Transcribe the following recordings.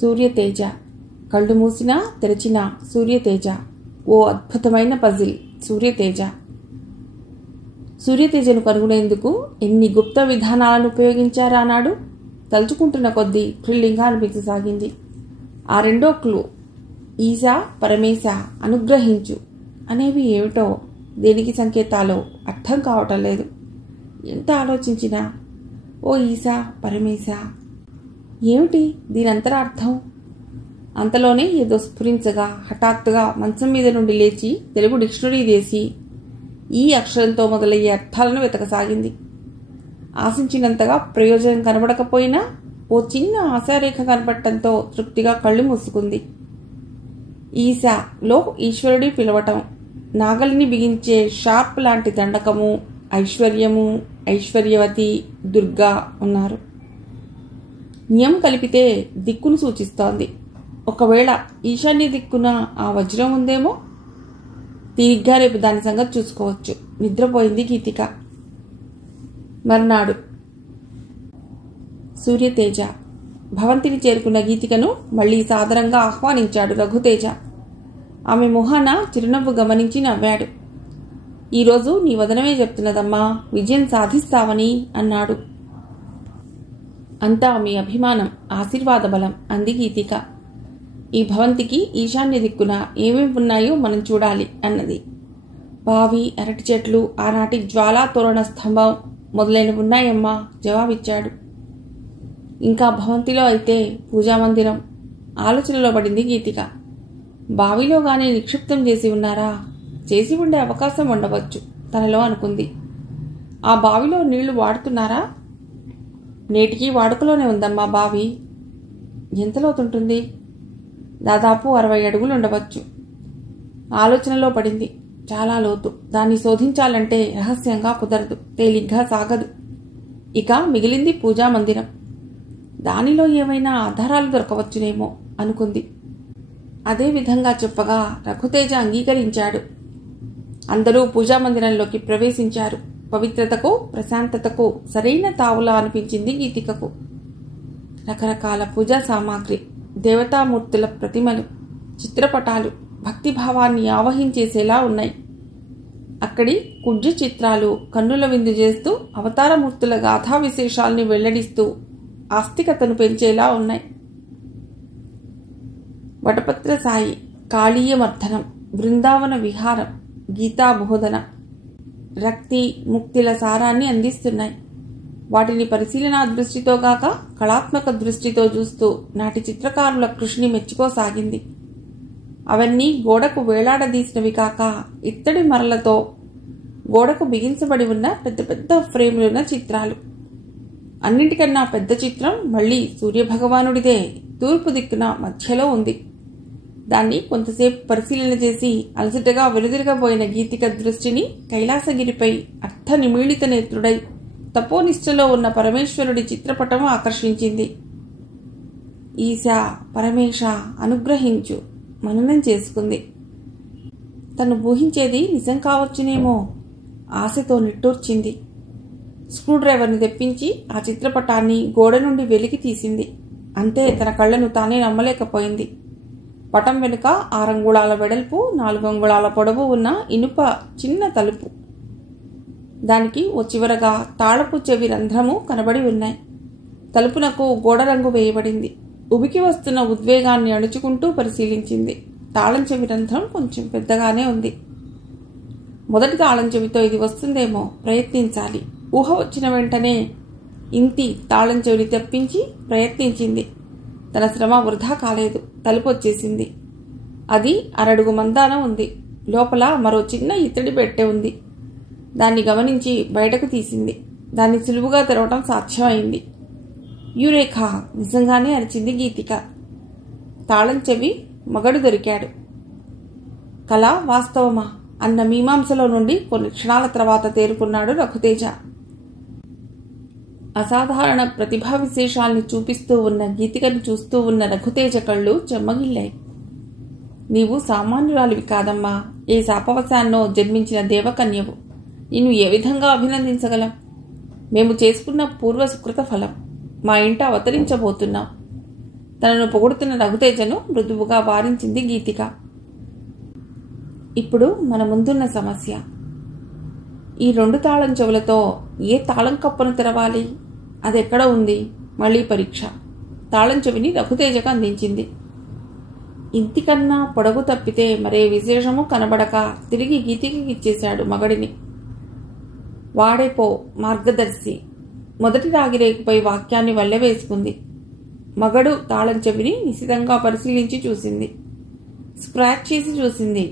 సూర్యతేజ. కళ్ళు మూసినా తెరచినా సూర్యతేజ. ఓ అద్భుతమైన పజిల్ సూర్యతేజ. సూర్యతేజను కనుగొనేందుకు ఎన్ని గుప్త విధానాలను ఉపయోగించారా నాడు. తలుచుకుంటున్న కొద్దీ థ్రిల్లింగ్గా అనిపించసాగింది. ఆ రెండో క్లూ, ఈశా పరమేశ అనుగ్రహించు అనేవి ఏమిటో, దేనికి సంకేతాలో అర్థం కావటం లేదు. ఎంత ఆలోచించినా ఓ ఈశా పరమేశ ఏమిటి దీని అంతరార్థం? అంతలోనే ఏదో స్ఫురించగా హఠాత్తుగా మంచం మీద నుండి లేచి తెలుగు డిక్షనరీ తీసి ఈ అక్షరంతో మొదలయ్యే అర్థాలను వెతకసాగింది. ఆశించినంతగా ప్రయోజనం కనబడకపోయినా ఓ చిన్న ఆశారేఖ కనపడటంతో తృప్తిగా కళ్ళు మూసుకుంది. ఈశాలో ఈశ్వరుడి పిలవటం, నాగలిని బిగించే షార్ప్ లాంటి దండకము, ఐశ్వర్యము, ఐశ్వర్యవతి, దుర్గా ఉన్నారు. నియం కలిపితే దిక్కును సూచిస్తోంది. ఒకవేళ ఈశాన్య దిక్కున ఆ వజ్రం ఉందేమో. తీరిగ్గా రేపు దాని సంగతి చూసుకోవచ్చు. నిద్రపోయింది గీతిక. మర్నాడు సూర్యతేజ భవంతిని చేరుకున్న గీతికను మళ్లీ సాదరంగా ఆహ్వానించాడు రఘుతేజ. ఆమె మొహాన చిరునవ్వు గమనించి నవ్వాడు. ఈరోజు నీ వదనమే చెప్తున్నదమ్మా, విజయం సాధిస్తావని అన్నాడు. అంతా మీ అభిమానం, ఆశీర్వాద బలం అంది గీతిక. ఈ భవంతికి ఈశాన్య దిక్కున ఏమేమి ఉన్నాయో మనం చూడాలి అన్నది. బావి, అరటి చెట్లు, ఆనాటి జ్వాలా తోరణ స్తంభం మొదలైనవి ఉన్నాయమ్మా జవాబిచ్చాడు. ఇంకా భవంతిలో అయితే పూజామందిరం. ఆలోచనలో పడింది గీతిక. బావిలో గానీ నిక్షిప్తం చేసి ఉన్నారా? చేసి ఉండే అవకాశం ఉండవచ్చు తనలో అనుకుంది. ఆ బావిలో నీళ్లు వాడుతున్నారా? నేటికి వాడుకలోనే ఉందమ్మా బావి. ఎంత లోతుంటుంది? దాదాపు 60 అడుగులు ఉండవచ్చు. ఆలోచనలో పడింది. చాలా లోతు. దాన్ని శోధించాలంటే రహస్యంగా కుదరదు, తేలిగ్గా సాగదు. ఇక మిగిలింది పూజామందిరం. దానిలో ఏమైనా ఆధారాలు దొరకవచ్చునేమో అనుకుంది. అదే విధంగా చెప్పగా రఘుతేజ అంగీకరించాడు. అందరూ పూజామందిరంలోకి ప్రవేశించారు. పవిత్రతకు, ప్రశాంతతకు సరైన తావులా అనిపించింది గీతికకు. రకరకాల పూజా సామాగ్రి, దేవతామూర్తుల ప్రతిమలు, చిత్రపటాలు భక్తిభావాన్ని ఆవహించేసేలా ఉన్నాయి. అక్కడి కుడ్జ చిత్రాలు కన్నుల విందు చేస్తూ అవతారమూర్తుల గాథా విశేషాల్ని వెల్లడిస్తూ ఆస్తికతను పెంచేలా ఉన్నాయి. వటపత్ర సాయి, కాళీయమర్ధనం, బృందావన విహారం, గీతాబోధన, రక్తి, ముక్తిల సారాన్ని అందిస్తున్నాయి. వాటిని పరిశీలనా దృష్టితో గాక కళాత్మక దృష్టితో చూస్తూ నాటి చిత్రకారుల కృషిని మెచ్చుకోసాగింది. అవన్నీ గోడకు వేలాడదీసినవి కాక ఇత్తడి మరలతో గోడకు బిగించబడి ఉన్న పెద్ద పెద్ద ఫ్రేములున్న చిత్రాలు. అన్నింటికన్నా పెద్ద చిత్రం మళ్లీ సూర్యభగవానుడిదే. తూర్పు దిక్కున మధ్యలో ఉంది. దాన్ని కొంతసేపు పరిశీలన చేసి అలసటగా వెలుదిరగబోయిన గీతిక దృష్టిని కైలాసగిరిపై అర్థ నిమీళిత నేత్రుడై తపోనిష్టలో ఉన్న పరమేశ్వరుడి చిత్రపటం ఆకర్షించింది. ఈశా పరమేశ అనుగ్రహించు మననం చేసుకుంది. తను ఊహించేది నిజం కావచ్చునేమో ఆశతో నిట్టూర్చింది. స్క్రూడ్రైవర్ని తెప్పించి ఆ చిత్రపటాన్ని గోడ నుండి వెలికి తీసింది. అంతే, తన కళ్లను తానే నమ్మలేకపోయింది. పటం వెనుక 6 అంగుళాల వెడల్పు, 4 అంగుళాల పొడవు ఉన్న ఇనుప చిన్న తలుపు. దానికి ఓ చివరగా తాళపు చెవి రంధ్రము కనబడి ఉన్నాయి. తలుపునకు గోడ రంగు వేయబడింది. ఉబికి వస్తున్న ఉద్వేగాన్ని అణుచుకుంటూ పరిశీలించింది. తాళం చెవి రంధ్రం కొంచెం పెద్దగానే ఉంది. మొదటి తాళం చెవితో ఇది వస్తుందేమో, ప్రయత్నించాలి. ఊహ వచ్చిన వెంటనే ఇంటి తాళం చెవిని తెప్పించి ప్రయత్నించింది. తన శ్రమ వృధా కాలేదు. తలుపు వచ్చేసింది. అది 1 అడుగు మందాన ఉంది. లోపల మరో చిన్న ఇత్తడి పెట్టె ఉంది. దాన్ని గమనించి బయటకు తీసింది. దాన్ని సులువుగా తెరవటం సాధ్యమైంది. యురేఖ, నిజంగానే అరిచింది గీతిక. తాళం చెవి మగడు దొరికాడు. కళ వాస్తవమా అన్న మీమాంసలో నుండి కొన్ని క్షణాల తర్వాత తేరుకున్నాడు రఘుతేజ. అసాధారణ ప్రతిభా విశేషాల్ని చూపిస్తూ ఉన్న గీతికను చూస్తూ ఉన్న రఘుతేజ కళ్ళు చెమ్మగిల్లాయి. నీవు సామాన్యురాలివి కాదమ్మా, ఏ శాపవశాన్నో జన్మించిన దేవకన్యవు. నిన్ను ఏ విధంగా అభినందించగలం? మేము చేసుకున్న పూర్వ సుకృత ఫలం. మా ఇంట అవతరించబోతున్నాం. తనను పొగుడుతున్న రఘుతేజను మృదువుగా వారించింది గీతిక. ఇప్పుడు మన ముందున్న సమస్య, ఈ 2 తాళం చెవులతో ఏ తాళం కప్పను తెరవాలి? అది ఎక్కడ ఉంది? మళ్ళీ పరీక్ష. తాళం చెవిని రఘుతేజకు అందించింది. ఇంటికన్నా పొడవు తప్పితే మరే విశేషము కనబడక తిరిగి గీతికి ఇచ్చేశాడు మగడిని. వాడేపో మార్గదర్శి. మొదటి రాగిరేకుపై వాక్యాన్ని వల్లెవేసుకుంది. మగడు తాళం చెవిని నిశితంగా పరిశీలించి చూసింది. స్క్రాచ్ చేసి చూసింది.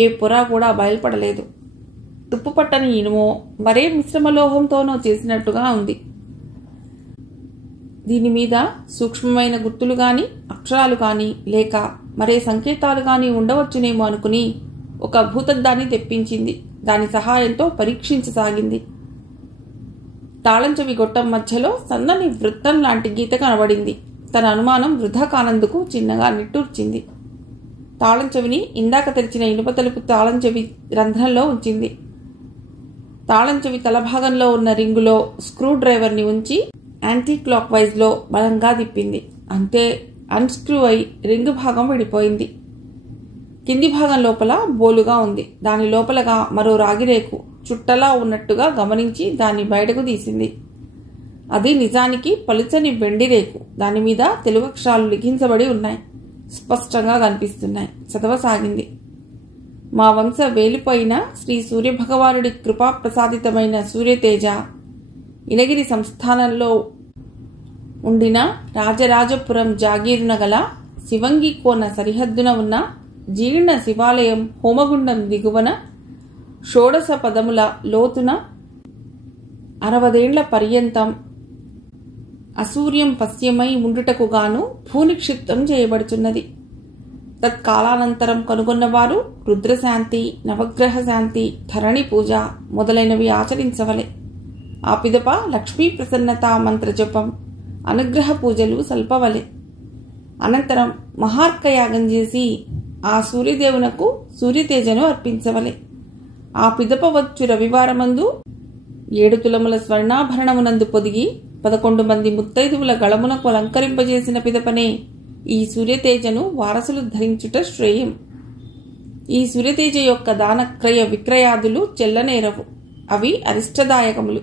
ఏ పొర కూడా బయలుపడలేదు. తుప్పుపట్టని ఇనుమో మరే మిశ్రమలోహంతోనో చేసినట్టుగా ఉంది. దీని మీద సూక్ష్మమైన గుర్తులు గాని, అక్షరాలు గాని, లేక మరే సంకేతాలు గాని ఉండవచ్చునేమో అనుకుని ఒక భూతద్దాన్ని తెప్పించింది. దాని సహాయంతో పరీక్షించసాగింది. తాళం చెవి గొట్టం మధ్యలో సన్నని వృత్తం లాంటి గీత కనబడింది. తన అనుమానం వృధా కానందుకు చిన్నగా నిట్టూర్చింది. తాళం చెవిని ఇందాక తెరిచిన ఇనుప తలుపు తాళం చెవి రంధ్రంలో ఉంచింది. తాళం చెవి తలభాగంలో ఉన్న రింగులో స్క్రూ డ్రైవర్ని ఉంచి యాంటీ క్లాక్ వైజ్ లో బలంగా తిప్పింది. అంతే, అన్స్క్రూ అయి రింగు భాగం విడిపోయింది. కింది భాగం లోపల బోలుగా ఉంది. దాని లోపలగా మరో రాగిరేకు చుట్టలా ఉన్నట్టుగా గమనించి దాన్ని బయటకు తీసింది. అది నిజానికి పలుచని వెండి రేకు. దానిమీద తెలుగు అక్షరాలు లిఖించబడి ఉన్నాయి. స్పష్టంగా కనిపిస్తున్నాయి. చదవసాగింది. మా వంశ వేలిపోయిన శ్రీ సూర్యభగవానుడి కృపా ప్రసాదితమైన సూర్యతేజ ఇనగిరి సంస్థానంలో ఉండిన రాజరాజపురం జాగీరున గల శివంగి కోన సరిహద్దున ఉన్న జీర్ణ శివాలయం హోమగుండం దిగువన 16 పదముల లోతున 60 ఏళ్ల పర్యంతం అసూర్యం పశ్యమై ఉండుటకు గాను భూనిక్షిప్తం చేయబడుచున్నది. తత్కాలానంతరం కనుగొన్నవారు రుద్రశాంతి, నవగ్రహ శాంతి, ధరణి పూజ మొదలైనవి ఆచరించవలె. ఆ పిదప లక్ష్మీ ప్రసన్నతా మంత్ర జపం, అనుగ్రహ పూజలు సల్పవలె. అనంతరం మహార్కయాగం చేసి ఆ సూర్యదేవునకు సూర్యతేజను అర్పించవలె. ఆ పిదప వచ్చు రవివారమందు 7 తులముల స్వర్ణాభరణమునందు పొదిగి 11 మంది ముత్తైదువుల గళమునకు అలంకరింపజేసిన పిదపనే ఈ సూర్యతేజను వారసులు ధరించుట శ్రేయం. ఈ సూర్యతేజ యొక్క దానక్రయ విక్రయాదులు చెల్లనేరవు. అవి అరిష్టదాయకములు.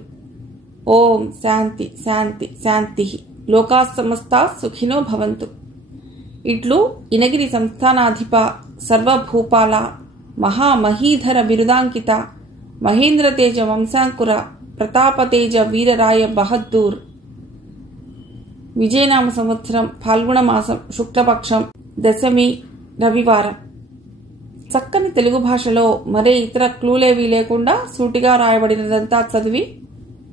ఓం శాంతి శాంతి శాంతి. లోకా సమస్తా సుఖినో భవంతు. ఇట్లు ఇనగిరి సంస్థానాధిప సర్వభూపాల మహామహీధర బిరుదాంకిత మహేంద్రతేజ వంశాంకుర ప్రతాపతేజ వీరరాయ బహద్దూర్. విజయనామ సంవత్సరం ఫాల్గుణ మాసం శుక్లపక్షం దశమి రవివారం. చక్కని తెలుగు భాషలో మరే ఇతర క్లూలేవీ లేకుండా సూటిగా రాయబడినదంతా చదివి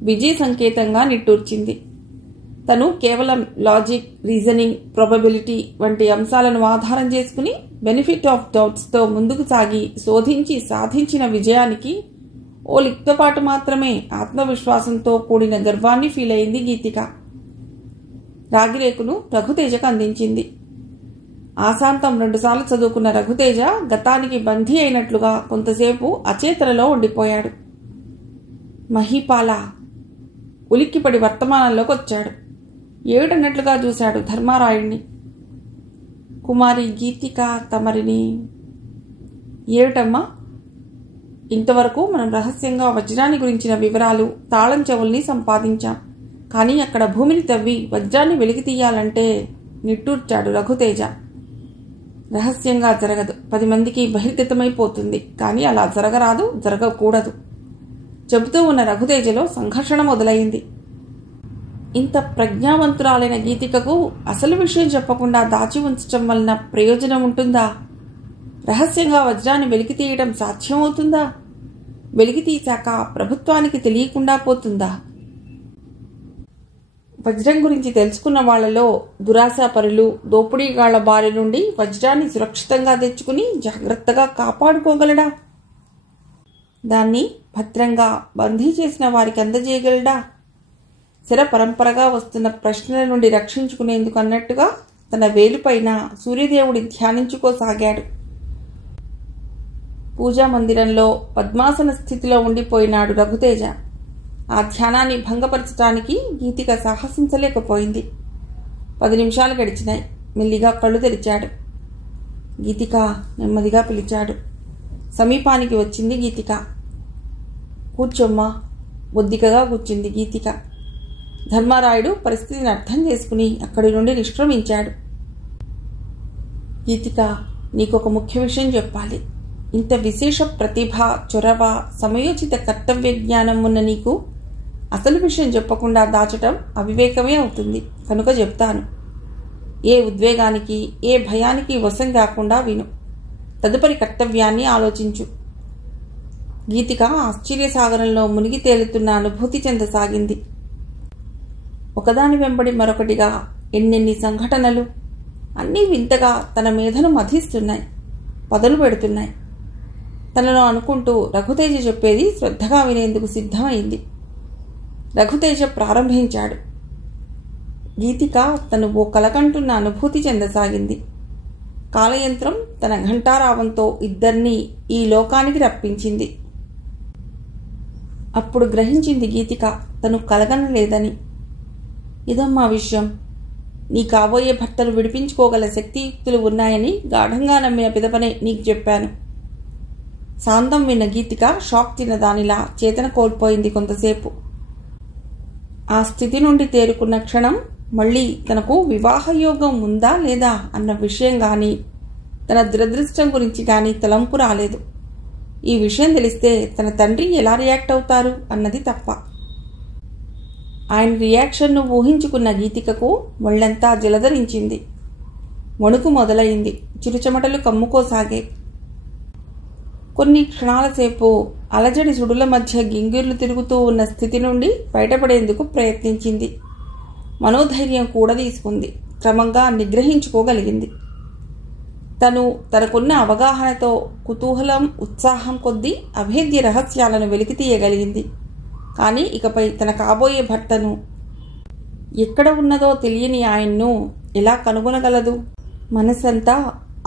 విజయ సంకేతంగా నిట్టూర్చింది. తను కేవలం లాజిక్, రీజనింగ్, ప్రాబబిలిటీ వంటి అంశాలను ఆధారం చేసుకుని బెనిఫిట్ ఆఫ్ డౌట్స్తో ముందుకు సాగి శోధించి సాధించిన విజయానికి ఓ లిక్తపాటు మాత్రమే ఆత్మవిశ్వాసంతో కూడిన గర్వాన్ని ఫీల్ అయింది గీతిక. రాగిరేకును రఘుతేజకు అందించింది. ఆశాంతం 2 సార్లు చదువుకున్న రఘుతేజ గతానికి బందీ అయినట్లుగా కొంతసేపు అచేతనలో ఉండిపోయాడు. మహీపాల ఉలిక్కిపడి వర్తమానంలోకి వచ్చాడు. ఏమిటన్నట్లుగా చూశాడు ధర్మారాయుణ్ణి. కుమారి గీతిక తమరిని. ఏమిటమ్మా? ఇంతవరకు మనం రహస్యంగా వజ్రాన్ని గురించిన వివరాలు, తాళం చెవుల్ని సంపాదించాం. కానీ అక్కడ భూమిని తవ్వి వజ్రాన్ని వెలికి తీయాలంటే నిట్టూర్చాడు రఘుతేజ. రహస్యంగా జరగదు. 10 మందికి బహిర్గతమైపోతుంది. కానీ అలా జరగరాదు, జరగకూడదు. చెబుతూ ఉన్న రఘుతేజలో సంఘర్షణ మొదలైంది. ఇంత ప్రజ్ఞావంతురాలైన గీతికకు అసలు విషయం చెప్పకుండా దాచి ఉంచటం వలన ప్రయోజనం ఉంటుందా? రహస్యంగా వజ్రాన్ని వెలికి తీయడం సాధ్యమవుతుందా? వెలికి తీశాక ప్రభుత్వానికి తెలియకుండా పోతుందా? వజ్రం గురించి తెలుసుకున్న వాళ్లలో దురాశాపరులు, దోపిడీగాళ్ల బారి నుండి వజ్రాన్ని సురక్షితంగా తెచ్చుకుని జాగ్రత్తగా కాపాడుకోగలడా? దాన్ని భద్రంగా బందీ చేసిన వారికి అందజేయగలడా? శర పరంపరగా వస్తున్న ప్రశ్నల నుండి రక్షించుకునేందుకు అన్నట్టుగా తన వేలుపైన సూర్యదేవుడి ధ్యానించుకోసాగాడు. పూజా మందిరంలో పద్మాసన స్థితిలో ఉండిపోయినాడు రఘుతేజ. ఆ ధ్యానాన్ని భంగపరచటానికి గీతిక సాహసించలేకపోయింది. 10 నిమిషాలు గడిచినాయి. మెల్లిగా కళ్ళు తెరిచాడు. గీతిక నెమ్మదిగా పిలిచాడు. సమీపానికి వచ్చింది గీతిక. కూర్చోమ్మా. బొద్దికగా కూర్చుంది గీతిక. ధర్మారాయుడు పరిస్థితిని అర్థం చేసుకుని అక్కడి నుండి నిష్క్రమించాడు. గీతిక, నీకొక ముఖ్య విషయం చెప్పాలి. ఇంత విశేష ప్రతిభ, చొరవ, సమయోచిత కర్తవ్య జ్ఞానం ఉన్న నీకు అసలు విషయం చెప్పకుండా దాచటం అవివేకమే అవుతుంది. కనుక చెప్తాను. ఏ ఉద్వేగానికి, ఏ భయానికి వశం కాకుండా విను. తదుపరి కర్తవ్యాన్ని ఆలోచించు. గీతిక ఆశ్చర్యసాగరంలో మునిగి తేలుతున్న అనుభూతి చెందసాగింది. ఒకదాని వెంబడి మరొకటిగా ఎన్నెన్ని సంఘటనలు, అన్నీ వింతగా తన మేధను మధిస్తున్నాయి, పదలు పెడుతున్నాయి. తనలో అనుకుంటూ రఘుతేజ చెప్పేది శ్రద్ధగా వినేందుకు సిద్ధమైంది. రఘుతేజ ప్రారంభించాడు. గీతిక తను ఓ కలకంటున్న అనుభూతి చెందసాగింది. కాలయంత్రం తన ఘంటారావంతో ఇద్దరినీ ఈ లోకానికి రప్పించింది. అప్పుడు గ్రహించింది గీతిక తను కలగనలేదని. ఇదమ్మా విషయం. నీ కాబోయే భర్తను విడిపించుకోగల శక్తియుక్తులు ఉన్నాయని గాఢంగా నమ్మిన పిదపనే నీకు చెప్పాను. శాంతం విన్న గీతిక షాక్ తిన్న దానిలా చేతన కోల్పోయింది కొంతసేపు. ఆ స్థితి నుండి తేరుకున్న క్షణం మళ్ళీ తనకు వివాహయోగం ఉందా లేదా అన్న విషయం కానీ, తన దురదృష్టం గురించి కానీ తలంపు రాలేదు. ఈ విషయం తెలిస్తే తన తండ్రి ఎలా రియాక్ట్ అవుతారు అన్నది తప్ప. ఆయన రియాక్షన్ను ఊహించుకున్న గీతికకు ఒళ్ళంతా జలధరించింది. వణుకు మొదలైంది. చిరుచెమటలు కమ్ముకోసాగే. కొన్ని క్షణాల సేపు అలజడి సుడుల మధ్య గింగిర్లు తిరుగుతూ ఉన్న స్థితి నుండి బయటపడేందుకు ప్రయత్నించింది. మనోధైర్యం కూడా తీసుకుంది. క్రమంగా నిగ్రహించుకోగలిగింది. తనకున్న అవగాహనతో కుతూహలం, ఉత్సాహం కొద్దీ అభేద్య రహస్యాలను వెలికితీయగలిగింది. కానీ ఇకపై తన కాబోయే భర్తను, ఎక్కడ ఉన్నదో తెలియని ఆయన్ను ఎలా కనుగొనగలదు? మనసంతా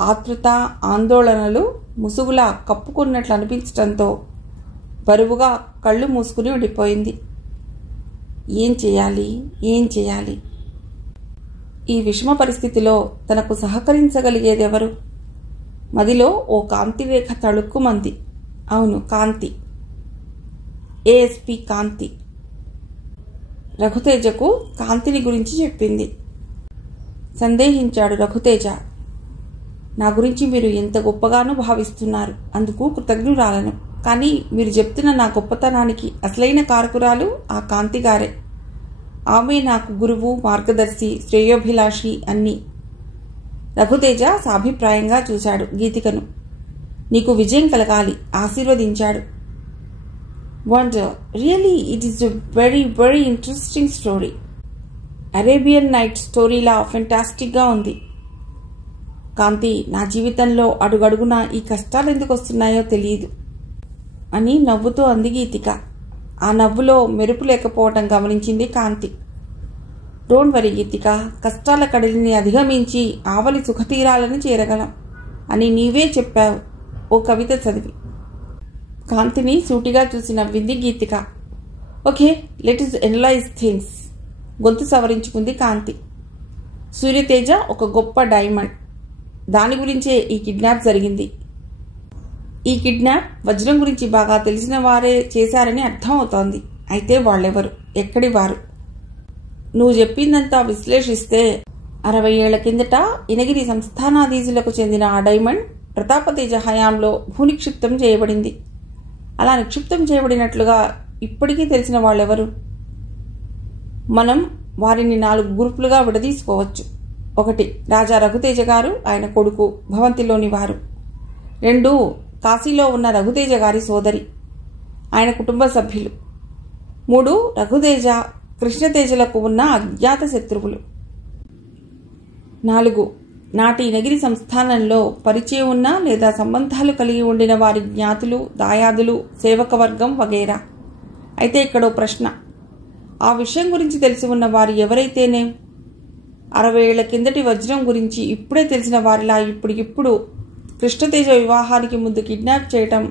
ఆతృత, ఆందోళనలు ముసుగులా కప్పుకున్నట్లు అనిపించటంతో బరువుగా కళ్ళు మూసుకుని ఉండిపోయింది. ఏం చేయాలి? ఈ విషమ పరిస్థితిలో తనకు సహకరించగలిగేదెవరు? మదిలో ఓ కాంతిరేఖ తళుక్కుమంది. అవును, కాంతి. ఏఎస్పి కాంతి. రఘుతేజకు కాంతిని గురించి చెప్పింది. సందేహించాడు రఘుతేజ. నా గురించి మీరు ఎంత గొప్పగానూ భావిస్తున్నారు, అందుకు కృతజ్ఞురాలను. కానీ మీరు చెప్తున్న నా గొప్పతనానికి అసలైన కారకురాలు ఆ కాంతిగారే. ఆమె నాకు గురువు, మార్గదర్శి, శ్రేయోభిలాషి అన్నీ. రఘుతేజ సాభిప్రాయంగా చూశాడు గీతికను. నీకు విజయం కలగాలి ఆశీర్వదించాడు. Wonder, really it is a very very interesting story. Arabian night స్టోరీలా ఫెంటాస్టిక్గా ఉంది. కాంతి, నా జీవితంలో అడుగడుగునా ఈ కష్టాలు ఎందుకు వస్తున్నాయో తెలియదు అని నవ్వుతూ అంది గీతిక. ఆ నవ్వులో మెరుపు లేకపోవటం గమనించింది కాంతి. డోంట్ వరీ గీతిక, కష్టాల కడలిని అధిగమించి ఆవలి సుఖతీరాలను చేరగలం అని నీవే చెప్పావు ఓ కవిత చదివి. కాంతిని సూటిగా చూసి నవ్వింది Geethika. Okay, let us analyse things. గొంతు సవరించుకుంది కాంతి. సూర్యతేజ ఒక గొప్ప డైమండ్. దాని గురించే ఈ కిడ్నాప్ జరిగింది. ఈ కిడ్నాప్ వజ్రం గురించి బాగా తెలిసిన వారే చేశారని అర్థం అవుతోంది. అయితే వాళ్ళెవరు, ఎక్కడి వారు? నువ్వు చెప్పిందంతా విశ్లేషిస్తే 60 ఏళ్ల కిందట ఇనగిరి సంస్థానాధీశులకు చెందిన ఆ డైమండ్ ప్రతాపతేజ హయాంలో భూనిక్షిప్తం చేయబడింది. అలా నిక్షిప్తం చేయబడినట్లుగా ఇప్పటికీ తెలిసిన వాళ్ళెవరు? మనం వారిని 4 గ్రూపులుగా విడదీసుకోవచ్చు. 1, రాజా రఘుతేజ గారు, ఆయన కొడుకు, భవంతిలోని వారు. 2, కాశీలో ఉన్న రఘుతేజ గారి సోదరి, ఆయన కుటుంబ సభ్యులు. 3, రఘుతేజ, కృష్ణతేజలకు ఉన్న అజ్ఞాత శత్రువులు. 4, నాటి నగిరి సంస్థానంలో పరిచయం ఉన్న లేదా సంబంధాలు కలిగి ఉండిన వారి జ్ఞాతులు, దాయాదులు, సేవకవర్గం వగైరా. అయితే ఇక్కడో ప్రశ్న. ఆ విషయం గురించి తెలిసి ఉన్న వారు ఎవరైతేనే 60 ఏళ్ల కిందటి వజ్రం గురించి ఇప్పుడే తెలిసిన వారిలా ఇప్పటికిప్పుడు కృష్ణతేజ వివాహానికి ముందు కిడ్నాప్ చేయటం,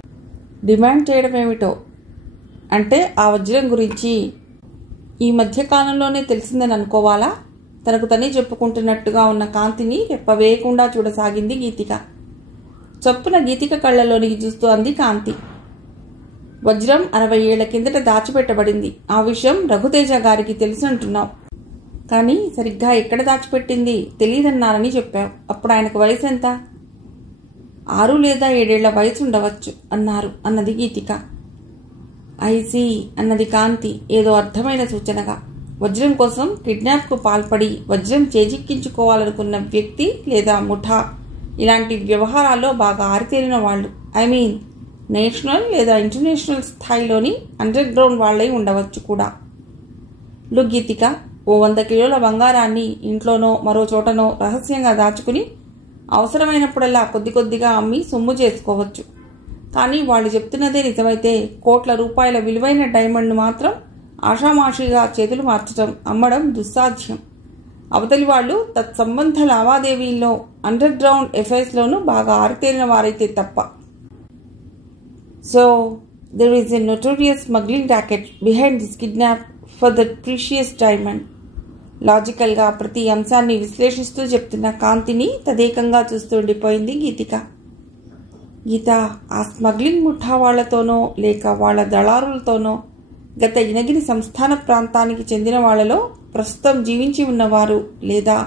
డిమాండ్ చేయడం ఏమిటో? అంటే ఆ వజ్రం గురించి ఈ మధ్యకాలంలోనే తెలిసిందని అనుకోవాలా? తనకు తనే చెప్పుకుంటున్నట్టుగా ఉన్న కాంతిని రెప్పవేయకుండా చూడసాగింది గీతిక. చొప్పున గీతిక కళ్ళలోనికి చూస్తూ అంది కాంతి. వజ్రం 60 ఏళ్ల కిందట దాచిపెట్టబడింది. ఆ విషయం రఘుతేజ గారికి తెలుసంటున్నావు. కానీ సరిగ్గా ఎక్కడ దాచిపెట్టింది తెలియదన్నారని చెప్పావు. అప్పుడు ఆయనకు వయసు ఎంత? 6 లేదా 7 ఏళ్ల వయసు ఉండవచ్చు అన్నది గీతిక. ఐసీ అన్నది కాంతి ఏదో అర్థమైన సూచనగా. వజ్రం కోసం కిడ్నాప్కు పాల్పడి వజ్రం చేజిక్కించుకోవాలనుకున్న వ్యక్తి లేదా ముఠా ఇలాంటి వ్యవహారాల్లో బాగా ఆరితేరిన వాళ్ళు, నేషనల్ లేదా ఇంటర్నేషనల్ స్థాయిలోని అండర్ గ్రౌండ్ వాళ్లై ఉండవచ్చు కూడా. గీతిక, ఓ 100 కిలోల బంగారాన్ని ఇంట్లోనో మరో చోటనో రహస్యంగా దాచుకుని అవసరమైనప్పుడల్లా కొద్ది కొద్దిగా అమ్మి సొమ్ము చేసుకోవచ్చు. కానీ వాళ్ళు చెప్తున్నదే నిజమైతే కోట్ల రూపాయల విలువైన డైమండ్ను మాత్రం ఆషామాషిగా చేతులు మార్చడం, అమ్మడం దుస్సాధ్యం. అవతలి వాళ్ళు తత్సంబంధ లావాదేవీల్లో అండర్ గ్రౌండ్ ఎఫైర్స్లోనూ బాగా ఆరితేరిన వారైతే తప్ప. So there is a notorious smuggling racket behind this kidnap for the precious diamond. లాజికల్గా ప్రతి అంశాన్ని విశ్లేషిస్తూ చెప్తున్న కాంతిని తదేకంగా చూస్తూ ఉండిపోయింది గీతిక. గీత, ఆ స్మగ్లింగ్ ముఠా వాళ్లతోనో లేక వాళ్ల దళారులతోనో గత ఇనగిరి సంస్థాన ప్రాంతానికి చెందిన వాళ్లలో ప్రస్తుతం జీవించి ఉన్నవారు లేదా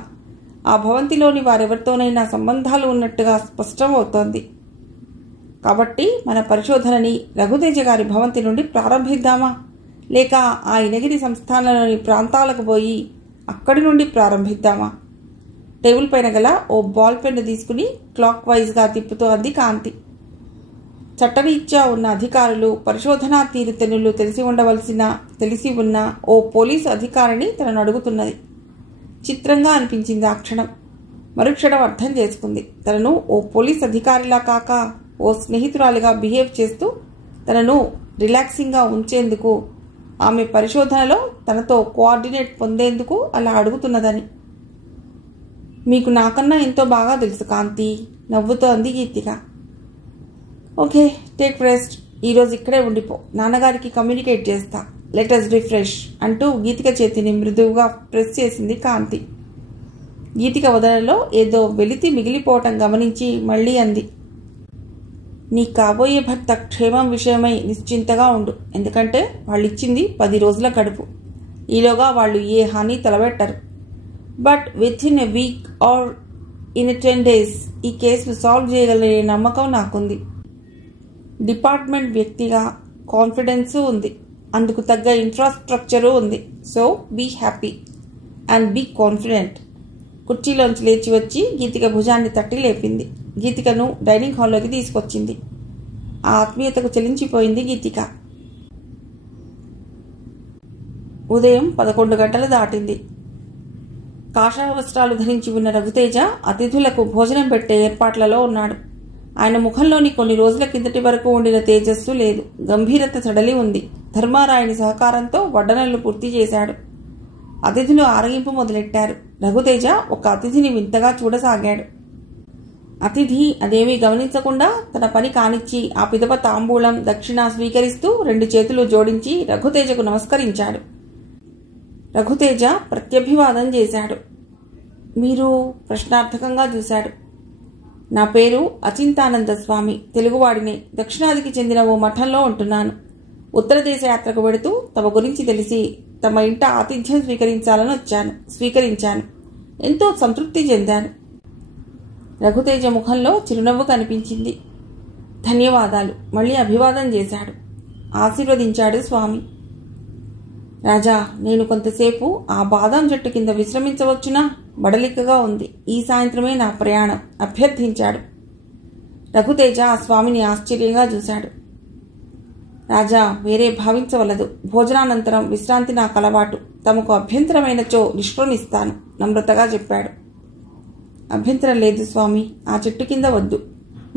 ఆ భవంతిలోని వారెవరితోనైనా సంబంధాలు ఉన్నట్టుగా స్పష్టం అవుతోంది. కాబట్టి మన పరిశోధనని రఘుతేజ గారి భవంతి నుండి ప్రారంభిద్దామా, లేక ఆ ఇనగిరి సంస్థానంలోని ప్రాంతాలకు పోయి అక్కడి నుండి ప్రారంభిద్దామా? టేబుల్ పైన గల ఓ బాల్ పెన్ను తీసుకుని క్లాక్ వైజ్గా తిప్పుతూ అంది కాంతి. చట్టరీత్యా ఉన్న అధికారులు, పరిశోధనా తీరుతెన్నులు తెలిసి ఉన్న ఓ పోలీసు అధికారిని తనను అడుగుతున్నది. చిత్రంగా అనిపించింది ఆ క్షణం. మరుక్షణం అర్థం చేసుకుంది. తనను ఓ పోలీస్ అధికారిలా కాక ఓ స్నేహితురాలిగా బిహేవ్ చేస్తూ తనను రిలాక్సింగ్గా ఉంచేందుకు, ఆమె పరిశోధనలో తనతో కోఆర్డినేట్ పొందేందుకు అలా అడుగుతున్నదని. మీకు నాకన్నా ఎంతో బాగా తెలుసు కాంతి, నవ్వుతో అంది గీతిక. Okay, take rest. ఈరోజు ఇక్కడే ఉండిపో. నాన్నగారికి కమ్యూనికేట్ చేస్తా. లెటర్స్ రిఫ్రెష్ అంటూ గీతిక చేతిని మృదువుగా ప్రెస్ చేసింది కాంతి. గీతిక వదలలో ఏదో వెలితి మిగిలిపోవటం గమనించి మళ్లీ అంది, నీ కాబోయే భర్త క్షేమం విషయమై నిశ్చింతగా ఉండు. ఎందుకంటే వాళ్ళిచ్చింది 10 రోజుల గడువు. ఈలోగా వాళ్ళు ఏ హాని తలబెట్టరు. But within a week or in 10 days ఈ కేసును సాల్వ్ చేయగలనే నమ్మకం నాకుంది. డిపార్ట్మెంట్ వ్యక్తిగా కాన్ఫిడెన్సు ఉంది. అందుకు తగ్గ ఇన్ఫ్రాస్ట్రక్చరు ఉంది. So be happy and be confident. కుర్చీలోంచి లేచి వచ్చి గీతిక భుజాన్ని తట్టి లేపింది. గీతికను డైనింగ్ హాల్లోకి తీసుకొచ్చింది. ఆ ఆత్మీయతకు చెలించిపోయింది గీతిక. ఉదయం 11 గంటలు దాటింది. కాషాయ వస్త్రాలు ధరించి ఉన్న రఘుతేజ అతిథులకు భోజనం పెట్టే ఏర్పాట్లలో ఉన్నాడు. ఆయన ముఖంలోని కొన్ని రోజుల కిందటి వరకు ఉండిన తేజస్సు లేదు. గంభీరత సడలి ఉంది. ధర్మారాయుని సహకారంతో వడ్డనలు పూర్తి చేశాడు. అతిథులు ఆరగింపు మొదలెట్టారు. రఘుతేజ ఒక అతిథిని వింతగా చూడసాగాడు. అతిథి అదేమీ గమనించకుండా తన పని కానిచ్చి ఆ పిదప తాంబూలం దక్షిణ స్వీకరిస్తూ 2 చేతులు జోడించి రఘుతేజకు నమస్కరించాడు. రఘుతేజ ప్రత్యభివాదం చేశాడు. మీరు? ప్రశ్నార్థకంగా చూశాడు. నా పేరు అచింతానంద స్వామి, తెలుగువాడినే. దక్షిణాదికి చెందిన ఓ మఠంలో ఉంటున్నాను. ఉత్తర దేశ యాత్రకు వెడుతూ తమ గురించి తెలిసి తమ ఇంట ఆతిథ్యం స్వీకరించాలని వచ్చాను. స్వీకరించాను. ఎంతో సంతృప్తి చెందాను. రఘుతేజ ముఖంలో చిరునవ్వు కనిపించింది. ధన్యవాదాలు. మళ్ళీ అభివాదం చేశాడు. ఆశీర్వదించాడు స్వామి. రాజా, నేను కొంతసేపు ఆ బాదాం చెట్టు కింద విశ్రమించవచ్చునా? బడలికగా ఉంది. ఈ సాయంత్రమే నా ప్రయాణం అభ్యర్థించాడు. రఘుతేజ ఆ స్వామిని ఆశ్చర్యంగా చూశాడు. రాజా, వేరే భావించవలదు. భోజనానంతరం విశ్రాంతి నాకు అలవాటు. తమకు అభ్యంతరమైనచో నిష్క్రమిస్తాను నమ్రతగా చెప్పాడు. అభ్యంతరం లేదు స్వామి. ఆ చెట్టు కింద వద్దు.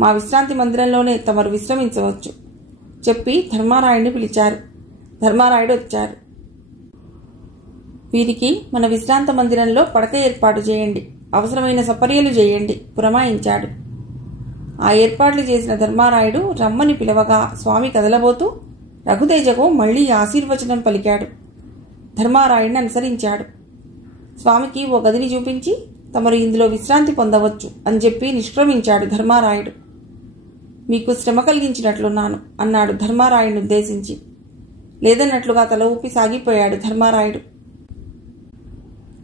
మా విశ్రాంతి మందిరంలోనే తమరు విశ్రమించవచ్చు చెప్పి ధర్మారాయుడిని పిలిచారు. ధర్మారాయుడు వచ్చారు. వీరికి మన విశ్రాంత మందిరంలో పడక ఏర్పాటు చేయండి, అవసరమైన సపర్యలు చేయండి పురమాయించాడు. ఆ ఏర్పాట్లు చేసిన ధర్మారాయుడు రమ్మని పిలవగా స్వామి కదలబోతూ రఘుతేజకు మళ్లీ ఆశీర్వచనం పలికాడు. ధర్మారాయుడిని అనుసరించాడు. స్వామికి ఓ గదిని చూపించి తమరు ఇందులో విశ్రాంతి పొందవచ్చు అని చెప్పి నిష్క్రమించాడు ధర్మారాయుడు. మీకు శ్రమ కలిగించినట్లున్నాను అన్నాడు ధర్మారాయుడిని ఉద్దేశించి. లేదన్నట్లుగా తల ఊపి సాగిపోయాడు ధర్మారాయుడు.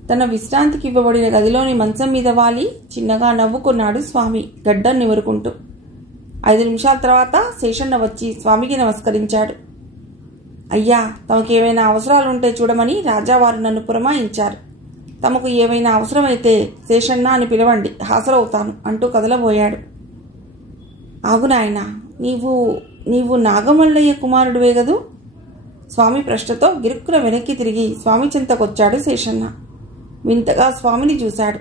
తన విశ్రాంతికి ఇవ్వబడిన గదిలోని మంచం మీద వాలి చిన్నగా నవ్వుకున్నాడు స్వామి గడ్డం నిమురుకుంటూ. 5 నిమిషాల తర్వాత శేషన్న వచ్చి స్వామికి నమస్కరించాడు. అయ్యా, తమకేమైనా అవసరాలుంటే చూడమని రాజావారు నన్ను పురమాయించారు. తమకు ఏమైనా అవసరమైతే శేషన్న అని పిలవండి, హాజరవుతాను అంటూ కదలబోయాడు. ఆగు నాయనా, నీవు నాగమల్లయ్య కుమారుడివే గదు? స్వామి ప్రశ్నతో గిరుక్కున వెనక్కి తిరిగి స్వామి చెంతకొచ్చాడు శేషన్న. వింతగా స్వామిని చూశాడు.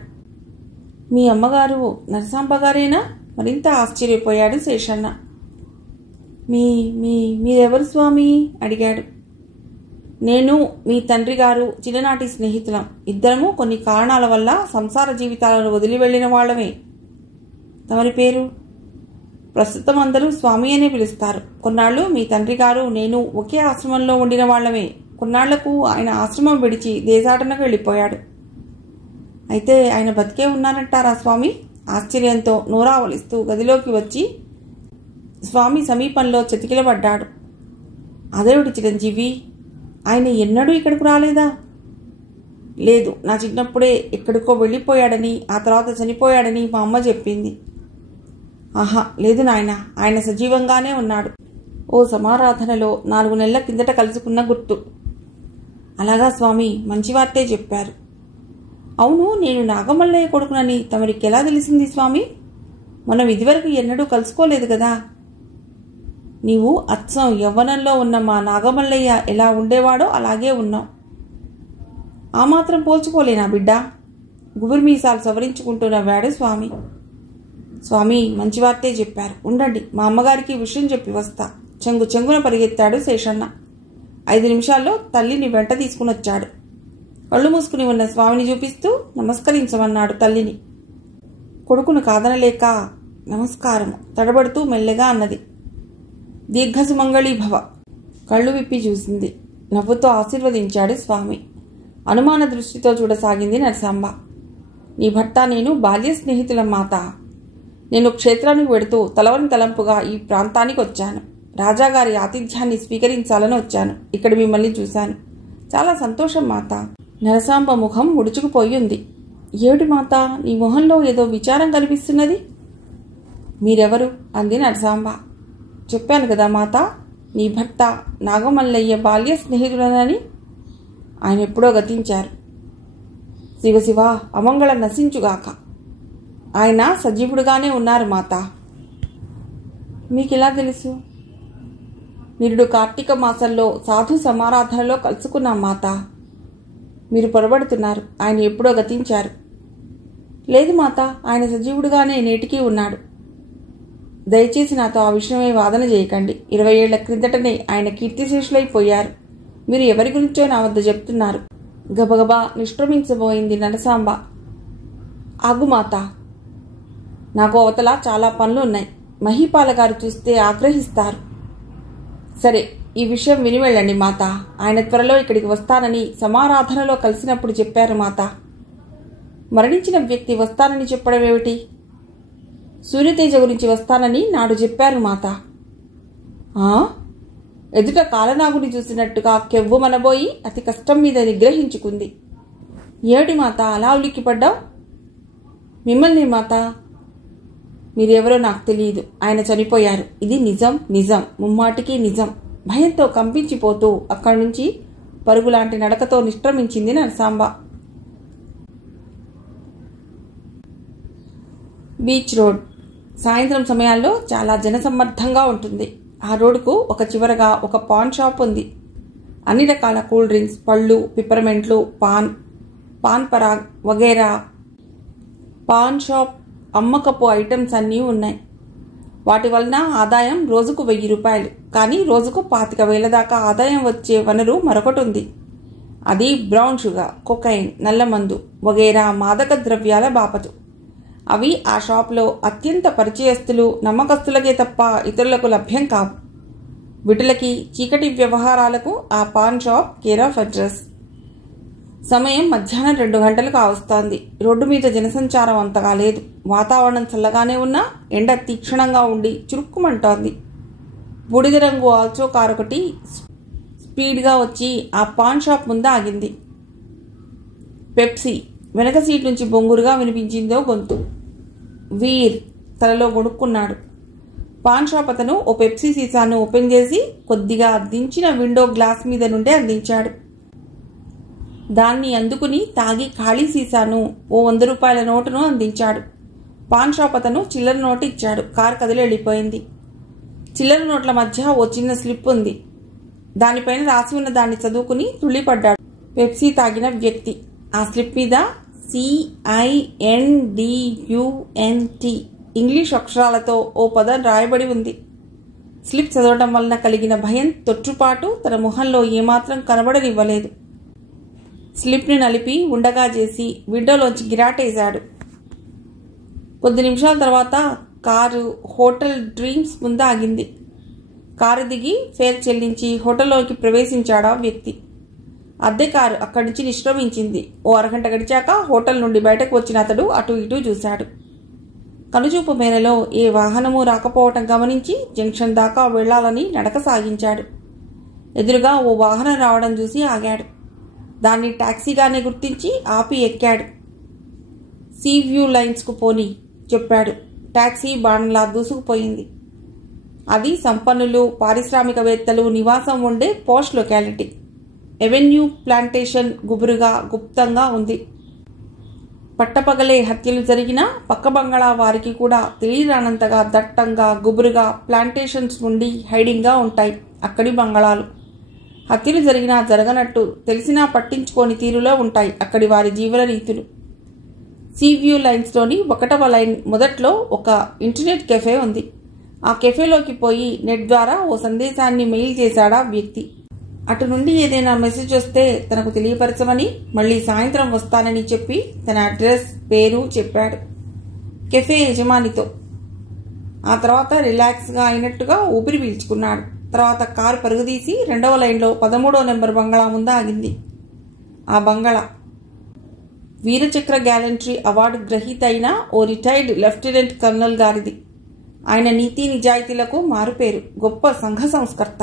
మీ అమ్మగారు నరసాంబగారేనా? మరింత ఆశ్చర్యపోయాడు శేషన్న. మీరెవరు స్వామి అడిగాడు. నేను మీ తండ్రి గారు చిన్ననాటి స్నేహితులం. ఇద్దరము కొన్ని కారణాల వల్ల సంసార జీవితాలను వదిలి వెళ్లిన వాళ్ళమే. తమరి పేరు? ప్రస్తుతం అందరూ స్వామి అనే పిలుస్తారు. కొన్నాళ్ళు మీ తండ్రి గారు నేను ఒకే ఆశ్రమంలో ఉండిన వాళ్లమే. కొన్నాళ్లకు ఆయన ఆశ్రమం విడిచి దేశాటనకు వెళ్ళిపోయాడు. అయితే ఆయన బతికే ఉన్నారంటారా స్వామి? ఆశ్చర్యంతో నోరావలిస్తూ గదిలోకి వచ్చి స్వామి సమీపంలో చతికిలబడ్డాడు. అదేవిటి చిరంజీవి, ఆయన ఎన్నడూ ఇక్కడికి రాలేదా? లేదు, నా చిన్నప్పుడే ఎక్కడికో వెళ్ళిపోయాడని, ఆ తర్వాత చనిపోయాడని మా అమ్మ చెప్పింది. ఆహా, లేదు నాయన, ఆయన సజీవంగానే ఉన్నాడు. ఓ సమారాధనలో 4 నెలల కిందట కలుసుకున్న గుర్తు. అలాగా స్వామి, మంచి వార్తే చెప్పారు. అవును, నేను నాగమల్లయ్య కొడుకునని తమరికి ఎలా తెలిసింది స్వామి? మనం ఇదివరకు ఎన్నడూ కలుసుకోలేదు కదా. నీవు అచ్చం యవ్వనంలో ఉన్న మా నాగమల్లయ్య ఎలా ఉండేవాడో అలాగే ఉన్నావు. ఆ మాత్రం పోల్చుకోలేనా బిడ్డ? గుబుర్మీసాలు సవరించుకుంటూ నవ్వాడు స్వామి. స్వామి, మంచి వార్తే చెప్పారు. ఉండండి, మా అమ్మగారికి విషయం చెప్పి వస్తా. చెంగున పరిగెత్తాడు శేషన్న. 5 నిమిషాల్లో తల్లిని వెంట తీసుకునొచ్చాడు. కళ్ళు మూసుకుని ఉన్న స్వామిని చూపిస్తూ నమస్కరించమన్నాడు తల్లిని. కొడుకును కాదనలేక నమస్కారము తడబడుతూ మెల్లగా అన్నది. దీర్ఘసుమంగళీ భవ. కళ్ళు విప్పి చూసింది. నవ్వుతో ఆశీర్వదించాడు స్వామి. అనుమాన దృష్టితో చూడసాగింది నరసాంబ. నీ భర్త నేను బాల్య స్నేహితులం మాత. నేను క్షేత్రానికి వెడుతూ తలవని తలంపుగా ఈ ప్రాంతానికి వచ్చాను. రాజాగారి ఆతిథ్యాన్ని స్వీకరించాలని వచ్చాను. ఇక్కడ మిమ్మల్ని చూశాను. చాలా సంతోషం మాత. నరసాంబ ముఖం ముడుచుకుపోయింది. ఏమిటి మాత, నీ మొహంలో ఏదో విచారం కనిపిస్తున్నది? మీరెవరు? అంది నరసాంబ. చెప్పాను కదా మాత, నీ భర్త నాగమల్లయ్య బాల్య స్నేహితుడనని. ఆయన ఎప్పుడో గతించారు. శివశివ, అమంగళం నశించుగాక. ఆయన సజీవుడుగానే ఉన్నారు మాత. మీకెలా తెలుసు? నిరుడు కార్తీక మాసంలో సాధు సమారాధనలో కలుసుకున్నాం మాత. మీరు పొరబడుతున్నారు. ఆయన ఎప్పుడో గతించారు. లేదు మాత, ఆయన సజీవుడుగానే నేటికీ ఉన్నాడు. దయచేసి నాతో ఆ విషయమే వాదన చేయకండి. 20 ఏళ్ల క్రిందటనే ఆయన కీర్తిశేషులైపోయారు. మీరు ఎవరి గురించో నా వద్ద చెప్తున్నారు. గబగబా నిష్క్రమించబోయింది నరసాంబ. ఆగుమాత, నాకు అవతల చాలా పనులు ఉన్నాయి. మహీపాల గారు చూస్తే ఆగ్రహిస్తారు. సరే, ఈ విషయం విని వెళ్ళండి మాత. ఆయన త్వరలో ఇక్కడికి వస్తానని సమారాధనలో కలిసినప్పుడు చెప్పారు మాత. మరణించిన వ్యక్తి వస్తానని చెప్పడం ఏమిటి? సూర్యతేజ గురించి వస్తానని నాడు చెప్పారు మాత. ఎదుట కాలనాగుని చూసినట్టుగా కెవ్వు మనబోయి అతి కష్టం మీద నిగ్రహించుకుంది. ఏమిటి మాత అలా ఉలిక్కిపడ్డావు? మిమ్మల్ని మాత. మీరెవరో నాకు తెలియదు. ఆయన చనిపోయారు. ఇది నిజం, నిజం, ముమ్మాటికి నిజం. భయంతో కంపించిపోతూ అక్కడి నుంచి పరుగులాంటి నడకతో నిష్క్రమించింది నరసాంబ. బీచ్ రోడ్ సాయంత్రం సమయాల్లో చాలా జనసమ్మర్దంగా ఉంటుంది. ఆ రోడ్డుకు ఒక చివరగా ఒక పాన్ షాప్ ఉంది. అన్ని రకాల కూల్ డ్రింక్స్, పళ్ళు, పిప్పర్మెంట్లు, పాన్ పరాగ్ వగైరా పాన్ షాప్ అమ్మకపు ఐటమ్స్ అన్నీ ఉన్నాయి. వాటి వలన ఆదాయం రోజుకు 1000 రూపాయలు. కానీ రోజుకు 25,000 దాకా ఆదాయం వచ్చే వనరు మరొకటి ఉంది. అది బ్రౌన్ షుగర్, కొకైన్, నల్లమందు వగైరా మాదక ద్రవ్యాల బాపతు. అవి ఆ షాప్లో అత్యంత పరిచయస్తులు, నమ్మకస్తులకే తప్ప ఇతరులకు లభ్యం కావు. వీటికి చీకటి వ్యవహారాలకు ఆ pan shop care of address. సమయం మధ్యాహ్నం 2 గంటలు కావస్తోంది. రోడ్డు మీద జనసంచారం అంతగా లేదు. వాతావరణం చల్లగానే ఉన్నా ఎండ తీక్షణంగా ఉండి చురుక్కుమంటోంది. బూడిద రంగు ఆల్చో కారు ఒకటి స్పీడ్గా వచ్చి ఆ పాన్ షాప్ ముందు ఆగింది. పెప్సీ. వెనక సీట్ నుంచి బొంగురుగా వినిపించిందో గొంతు. వీర్ తలలో గొడుక్కున్నాడు. పాన్ షాప్ అతను ఓ పెప్సీ సీసాను ఓపెన్ చేసి కొద్దిగా దించిన విండో గ్లాస్ మీద నుండే అందించాడు. దాన్ని అందుకుని తాగి ఖాళీ సీసాను ఓ 100 రూపాయల నోటును అందించాడు. పాన్ షాప్ అతను చిల్లర నోటు ఇచ్చాడు. కారు కదిలి వెళ్ళిపోయింది. చిల్లర నోట్ల మధ్య ఓ చిన్న స్లిప్ ఉంది. దానిపైన రాసి ఉన్న దాన్ని చదువుకుని తుళ్ళిపడ్డాడు పెప్సీ తాగిన వ్యక్తి. ఆ స్లిప్ మీద CINDUNT ఇంగ్లీష్ అక్షరాలతో ఓ పదం రాయబడి ఉంది. స్లిప్ చదవటం వలన కలిగిన భయం తొట్టుపాటు తన మొహంలో ఏమాత్రం కనబడనివ్వలేదు. స్లిప్ని నలిపి ఉండగా చేసి విండోలోంచి గిరాటేశాడు. కొద్ది నిమిషాల తర్వాత కారు హోటల్ డ్రీమ్స్ ముందు ఆగింది. కారు దిగి ఫేర్ చెల్లించి హోటల్లోకి ప్రవేశించాడు ఆ వ్యక్తి. అద్దె కారు అక్కడి నుంచి నిష్క్రమించింది. ఓ అరగంట గడిచాక హోటల్ నుండి బయటకు వచ్చిన అతడు అటు ఇటు చూశాడు. కనుచూపు మేరలో ఏ వాహనము రాకపోవటం గమనించి జంక్షన్ దాకా వెళ్లాలని నడక సాగించాడు. ఎదురుగా ఓ వాహనం రావడం చూసి ఆగాడు. దాన్ని టాక్సీగానే గుర్తించి ఆపి ఎక్కాడు. సీవ్యూ లైన్స్కు పోని చెప్పాడు. టాక్సీ బాణంలా దూసుకుపోయింది. అది సంపన్నులు, పారిశ్రామికవేత్తలు నివాసం ఉండే పోస్ట్ లొకాలిటీ. ఎవెన్యూ ప్లాంటేషన్ గుబురుగా గుప్తంగా ఉంది. పట్టపగలే హత్యలు జరిగినా పక్క బంగళా వారికి కూడా తెలియరానంతగా దట్టంగా గుబురుగా ప్లాంటేషన్స్ ఉండి హైడింగ్గా ఉంటాయి అక్కడి బంగళాలు. హత్యలు జరిగినా జరగనట్టు తెలిసినా పట్టించుకోని తీరులో ఉంటాయి అక్కడి వారి జీవన రీతులు. సీవ్యూ లైన్స్లోని 1వ లైన్ మొదట్లో ఒక ఇంటర్నెట్ కెఫే ఉంది. ఆ కెఫేలోకి పోయి నెట్ ద్వారా ఓ సందేశాన్ని మెయిల్ చేశాడా వ్యక్తి. అటు నుండి ఏదైనా మెసేజ్ వస్తే తనకు తెలియపరచమని, మళ్ళీ సాయంత్రం వస్తానని చెప్పి తన అడ్రస్, పేరు చెప్పాడు కెఫే యజమానితో. ఆ తర్వాత రిలాక్స్గా అయినట్టుగా ఊపిరి పీల్చుకున్నాడు. తర్వాత కారు పరుగుదీసి 2వ లైన్లో 13వ నెంబర్ బంగళా ముందు ఆగింది. ఆ బంగళా వీరచక్ర గ్యాలంటరీ అవార్డు గ్రహీత అయిన ఓ రిటైర్డ్ లెఫ్టినెంట్ కర్నల్ గారిది. ఆయన నీతి నిజాయితీలకు మారుపేరు. గొప్ప సంఘ సంస్కర్త,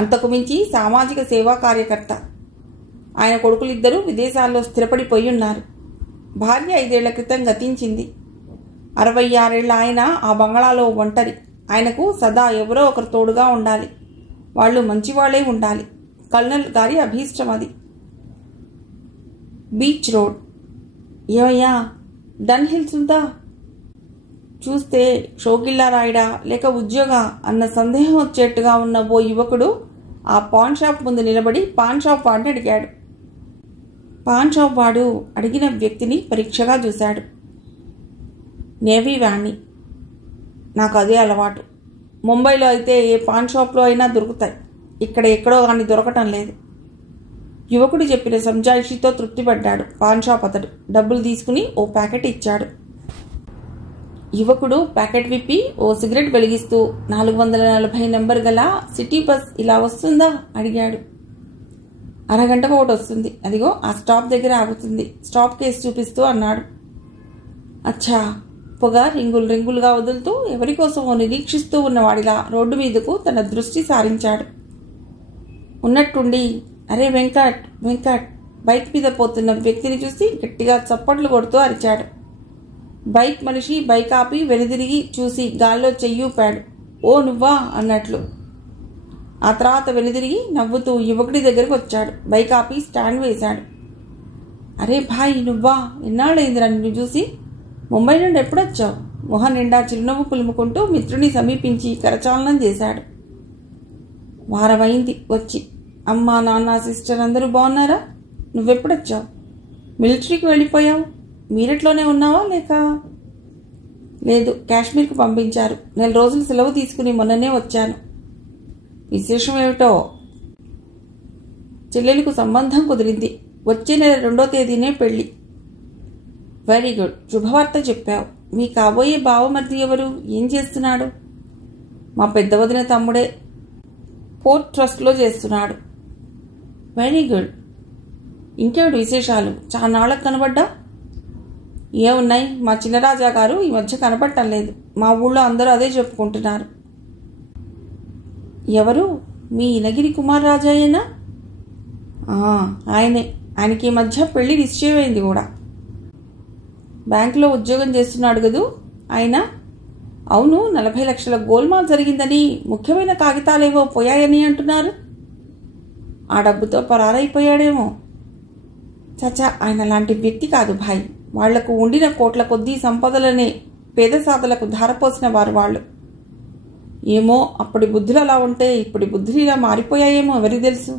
అంతకు మించి సామాజిక సేవా కార్యకర్త. ఆయన కొడుకులిద్దరూ విదేశాల్లో స్థిరపడిపోయి ఉన్నారు. భార్య 5 ఏళ్ల క్రితం గతించింది. 66 ఏళ్ల ఆయన ఆ బంగళాలో ఒంటరి. ఆయనకు సదా ఎవరో ఒకరు తోడుగా ఉండాలి. వాళ్ళు మంచివాళ్లే ఉండాలి. కల్నల్ గారి అభీష్టం అది. Beach road. ఏమయ్యా, డన్ హిల్స్ ఉందా? చూస్తే షోకిల్లా రాయడా లేక ఉద్యోగ అన్న సందేహం వచ్చేట్టుగా ఉన్న ఓ యువకుడు ఆ పాన్ షాప్ ముందు నిలబడి పాన్ షాప్ వాడిని అడిగాడు. పాన్ షాప్ వాడు అడిగిన వ్యక్తిని పరీక్షగా చూశాడు. నేవీ వాణ్ణి. నాకు అదే అలవాటు. ముంబైలో అయితే ఏ పాన్ షాప్లో అయినా దొరుకుతాయి. ఇక్కడ ఎక్కడో కానీ దొరకటం లేదు. యువకుడు చెప్పిన సంజాయిషితో తృప్తిపడ్డాడు పాన్ షాప్ అతడు. డబ్బులు తీసుకుని ఓ ప్యాకెట్ ఇచ్చాడు. యువకుడు ప్యాకెట్ విప్పి ఓ సిగరెట్ వెలిగిస్తూ 440 నెంబర్ గల సిటీ బస్ ఇలా వస్తుందా అడిగాడు. అరగంటకు ఒకటి వస్తుంది. అదిగో ఆ స్టాప్ దగ్గర ఆగుతుంది. స్టాప్ కేసు చూపిస్తూ అన్నాడు. అచ్చా. పొగ రింగులు రింగులుగా వదులుతూ ఎవరికోసమో నిరీక్షిస్తూ ఉన్నవాడిలా రోడ్డు మీదకు తన దృష్టి సారించాడు. ఉన్నట్టుండి అరే వెంకట్ వెంకట్ బైక్ మీద పోతున్న వ్యక్తిని చూసి గట్టిగా చప్పట్లు కొడుతూ అరిచాడు. బైక్ మనిషి బైక్ ఆపి వెనుదిరిగి చూసి గాల్లో చెయ్యూపాడు. ఓ నువ్వా అన్నట్లు. ఆ తర్వాత వెనుదిరిగి నవ్వుతూ యువకుడి దగ్గరకు వచ్చాడు. బైక్ ఆపి స్టాండ్ వేశాడు. అరే భాయ్, నువ్వా? ఎన్నాళ్ళైందిరా నిన్ను చూసి? ముంబై నుండి ఎప్పుడొచ్చావు? మొహం నిండా చిరునవ్వు పులుముకుంటూ మిత్రుని సమీపించి కరచాలనం చేశాడు. వారమైంది వచ్చి. అమ్మా, నాన్న, సిస్టర్ అందరూ బాగున్నారా? నువ్వెప్పుడొచ్చావు? మిలిటరీకి వెళ్ళిపోయావు. మీరట్లోనే ఉన్నావా లేక? లేదు, కాశ్మీర్కు పంపించారు. 4 రోజులు సెలవు తీసుకుని మొన్ననే వచ్చాను. విశేషం ఏమిటో? చెల్లెలకు సంబంధం కుదిరింది. వచ్చే నెల 2వ తేదీనే పెళ్లి. వెరీ గుడ్, శుభవార్త చెప్పావు. మీ కాబోయే బావమరిది ఎవరు? ఏం చేస్తున్నాడు? మా పెద్ద వదిన తమ్ముడే. పోర్ట్ ట్రస్ట్లో చేస్తున్నాడు. Very good. ఇంకేమిటి విశేషాలు? చాన్నాళ్ళకు కనబడ్డా? ఏమున్నాయి, మా చిన్నరాజా గారు ఈ మధ్య కనపడటం లేదు. మా ఊళ్ళో అందరూ అదే చెప్పుకుంటున్నారు. ఎవరు? మీ ఇనగిరి కుమార్ రాజాయేనా? ఆయనే. ఆయనకి ఈ మధ్య పెళ్లి నిశ్చయమైంది కూడా. బ్యాంకులో ఉద్యోగం చేస్తున్నాడు కదూ ఆయన? అవును, 40 లక్షల గోల్మాల్ జరిగిందని, ముఖ్యమైన కాగితాలేవో పోయాయని అంటున్నారు. ఆ డబ్బుతో పరారైపోయాడేమో. చచా, ఆయన లాంటి వ్యక్తి కాదు భాయ్. వాళ్లకు ఉండిన కోట్ల కొద్దీ సంపదలనే పేద సాధలకు ధారపోసిన వారు వాళ్ళు. ఏమో, అప్పటి బుద్ధులు అలా ఉంటే ఇప్పటి బుద్ధులు ఇలా మారిపోయాయేమో ఎవరికి తెలుసు.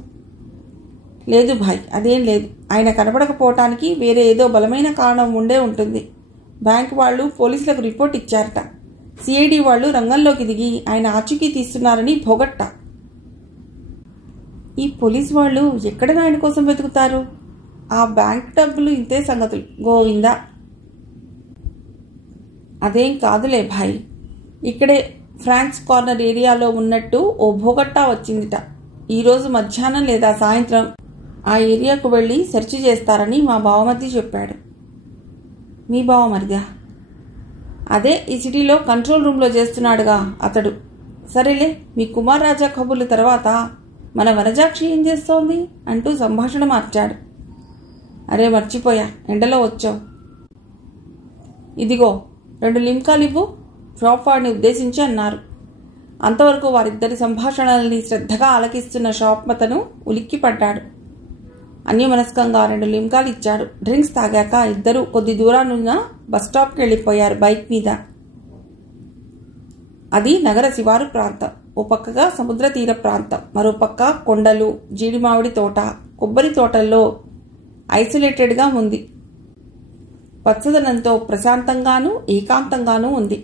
లేదు భాయ్, అదేం లేదు. ఆయన కనపడకపోవటానికి వేరే ఏదో బలమైన కారణం ఉండే ఉంటుంది. బ్యాంకు వాళ్ళు పోలీసులకు రిపోర్ట్ ఇచ్చారట. సిఐడి వాళ్ళు రంగంలోకి దిగి ఆయన ఆచూకీ తీస్తున్నారని భోగట్ట. ఈ పోలీసు వాళ్ళు ఎక్కడ ఆయన కోసం వెతుకుతారు? ఆ బ్యాంక్ డబ్బులు ఇంతే సంగతులు. గోవిందా. అదేం కాదులే భాయ్. ఇక్కడే ఫ్రాంక్స్ కార్నర్ ఏరియాలో ఉన్నట్టు ఓ భోగట్టా వచ్చిందిట. ఈరోజు మధ్యాహ్నం లేదా సాయంత్రం ఆ ఏరియాకు వెళ్ళి సెర్చ్ చేస్తారని మా బావమరిది చెప్పాడు. మీ బావమరిదా? అదే ఈ సిటీలో కంట్రోల్ రూమ్లో చేస్తున్నాడుగా అతడు. సరేలే, మీ కుమార్ రాజా కబుర్ల తర్వాత మన వనజాక్షి ఏం చేస్తోంది అంటూ సంభాషణ మార్చాడు. అరే మర్చిపోయా, ఎండలో వచ్చావు. ఇదిగో 2 లిమ్కాలివ్వు, షాప్ వాడిని ఉద్దేశించి అన్నారు. అంతవరకు వారిద్దరి సంభాషణల్ని శ్రద్ధగా ఆలకిస్తున్న షాప్ మతను ఉలిక్కిపడ్డాడు. అన్యమనస్కంగా 2 లిమ్కాలు ఇచ్చాడు. డ్రింక్స్ తాగాక ఇద్దరూ కొద్ది దూరానున్న బస్టాప్కి వెళ్ళిపోయారు బైక్ మీద. అది నగర శివారు ప్రాంతం. ఓ పక్కగా సముద్ర తీర ప్రాంతం, మరో పక్క కొండలు, జీడిమామిడి తోట, కొబ్బరి తోటల్లో ఐసోలేటెడ్గా ఉంది. పచ్చదనంతో ప్రశాంతంగానూ ఏకాంతంగానూ ఉంది.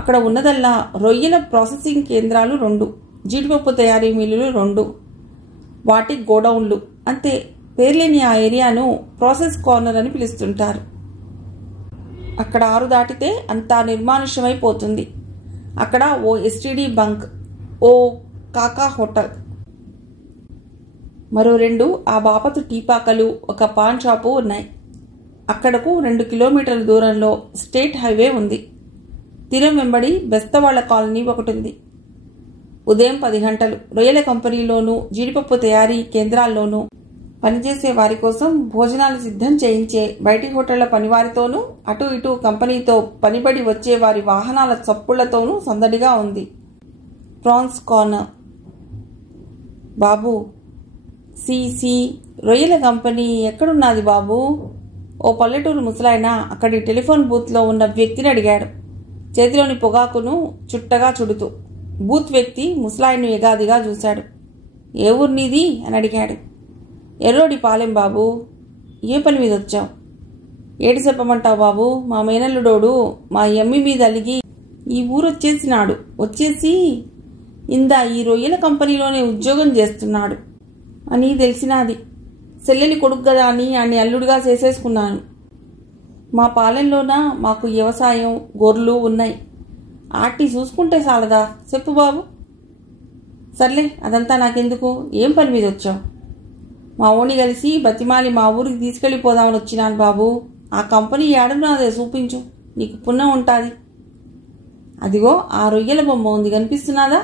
అక్కడ ఉన్నదల్లా రొయ్యల ప్రాసెసింగ్ కేంద్రాలు 2, జీడిపప్పు తయారీ మిల్లులు 2, వాటి గోడౌన్లు. అంతే. పేర్లేని ఆ ఏరియాను ప్రాసెస్ కార్నర్ అని పిలుస్తుంటారు. అక్కడ 6 దాటితే అంతా నిర్మానుష్యమైపోతుంది. అక్కడ ఓ ఎస్టీడీ బంక్, ఓ కాకా హోటల్, మరో 2 ఆ బాపతు టీపాకలు, ఒక పాన్ షాపు ఉన్నాయి. అక్కడకు 2 కిలోమీటర్ల దూరంలో స్టేట్ హైవే ఉంది. తీరం వెంబడి బెస్తవాళ్ల కాలనీ ఒకటి ఉంది. ఉదయం 10 గంటలు రొయ్యల కంపెనీలోనూ జీడిపప్పు తయారీ కేంద్రాల్లోనూ పనిచేసే వారి కోసం భోజనాలు సిద్ధం చేయించే బయటి హోటళ్ల పనివారితోనూ, అటు ఇటు కంపెనీతో పనిబడి వచ్చే వారి వాహనాల చప్పుళ్లతోనూ సందడిగా ఉంది. Prawns corner. బాబు, సిసి రొయ్యల కంపెనీ ఎక్కడున్నది బాబు? ఓ పల్లెటూరు ముసలాయన అక్కడి టెలిఫోన్ బూత్లో ఉన్న వ్యక్తిని అడిగాడు, చేతిలోని పొగాకును చుట్టగా చుడుతూ. బూత్ వ్యక్తి ముసలాయన్ను ఎగాదిగా చూశాడు. ఏ ఊరు నీది అని అడిగాడు. ఎర్రోడి పాలెం బాబు. ఏ పని మీద వచ్చావు? ఏడు చెప్పమంటావు బాబు, మా మేనల్లుడోడు మా ఎమ్మి మీద అలిగి ఈ ఊరొచ్చేసినాడు. వచ్చేసి ఈ రొయ్యల కంపెనీలోనే ఉద్యోగం చేస్తున్నాడు అని తెలిసినది. సెల్లెలి కొడుకు కదా అని ఆన్ని అల్లుడిగా చేసేసుకున్నాను. మా పాలెంలోన మాకు వ్యవసాయం, గొర్రెలు ఉన్నాయి. ఆటి చూసుకుంటే చాలదా? చెప్పు బాబు. సర్లే, అదంతా నాకెందుకు. ఏం పని మీద వచ్చావు? మా ఓణి కలిసి బతిమాలి మా ఊరికి తీసుకెళ్ళిపోదామని వచ్చినాను బాబు. ఆ కంపెనీ ఏడున్నదే చూపించు, నీకు పుణ్యం ఉంటుంది. అదిగో ఆ రొయ్యల బొమ్మ ఉంది, కనిపిస్తున్నదా?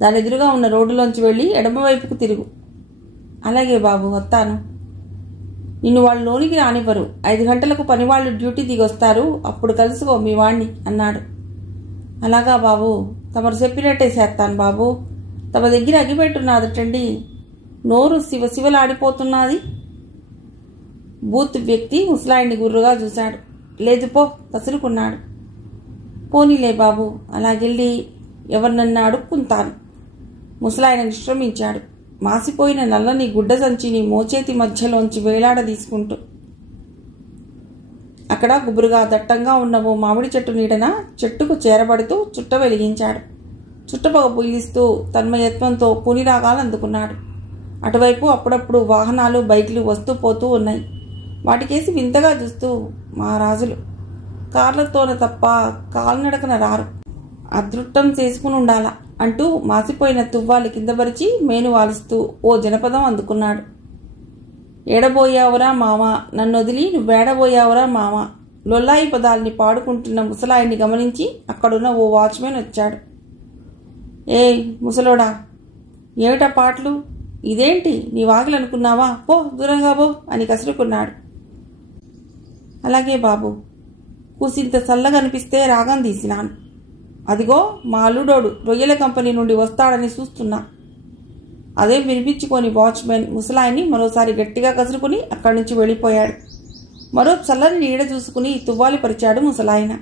దాని ఎదురుగా ఉన్న రోడ్డులోంచి వెళ్ళి ఎడమవైపుకు తిరుగు. అలాగే బాబు, వస్తాను. నిన్ను వాళ్ళు లోనికి రానివ్వరు. 5 గంటలకు పనివాళ్లు డ్యూటీ దిగొస్తారు, అప్పుడు కలుసుకో మీ వాణ్ణి అన్నాడు. అలాగా బాబు, తమరు చెప్పినట్టే చేస్తాను బాబు. తమ దగ్గర అగిపెట్టున్నదటండి, నోరు శివశివలాడిపోతున్నది. బూత్ వ్యక్తి ముసలాయిని గుర్రుగా చూశాడు. లేదు పో, కసురుకున్నాడు. పోనీలే బాబు, అలాగెళ్ళి ఎవరినన్నా అడుక్కుంటాను. ముసలాయన నిష్క్రమించాడు, మాసిపోయిన నల్లని గుడ్డ సంచిని మోచేతి మధ్యలోంచి వేలాడదీసుకుంటూ. అక్కడ గుబురుగా దట్టంగా ఉన్న ఓ మామిడి చెట్టు నీడన చెట్టుకు చేరబడుతూ చుట్ట వెలిగించాడు. చుట్టపొగ పీలిస్తూ తన్మయత్వంతో పునిరాగాలు అందుకున్నాడు. అటువైపు అప్పుడప్పుడు వాహనాలు, బైకులు వస్తూ పోతూ ఉన్నాయి. వాటికేసి వింతగా చూస్తూ, మా రాజులు కార్లతోనే తప్ప కాల్నడకన రారు, అదృష్టం చేసుకుని ఉండాలా అంటూ మాసిపోయిన తువ్వాలి కిందపరిచి మేను వాలుస్తూ ఓ జనపదం అందుకున్నాడు. ఏడబోయావురా మామ, నన్ను వదిలి నువ్వేడబోయావురా మామ. లొల్లాయి పదాల్ని పాడుకుంటున్న ముసలాయిని గమనించి అక్కడున్న ఓ వాచ్మెన్ వచ్చాడు. ఏయ్ ముసలోడా, ఏమిటా పాటలు? ఇదేంటి నీ వాకిలనుకున్నావా? పో దూరంగా పో అని కసురుకున్నాడు. అలాగే బాబు, కూసింత చల్లగా అనిపిస్తే రాగం తీసినాను. అదిగో మా అల్లుడోడు రొయ్యల కంపెనీ నుండి వస్తాడని చూస్తున్నా. అదే వినిపించుకొని వాచ్మెన్ ముసలాయిని మరోసారి గట్టిగా కసురుకుని అక్కడి నుంచి వెళ్ళిపోయాడు. మరో చల్లని నీడ చూసుకుని తువ్వాలి పరిచాడు ముసలాయన.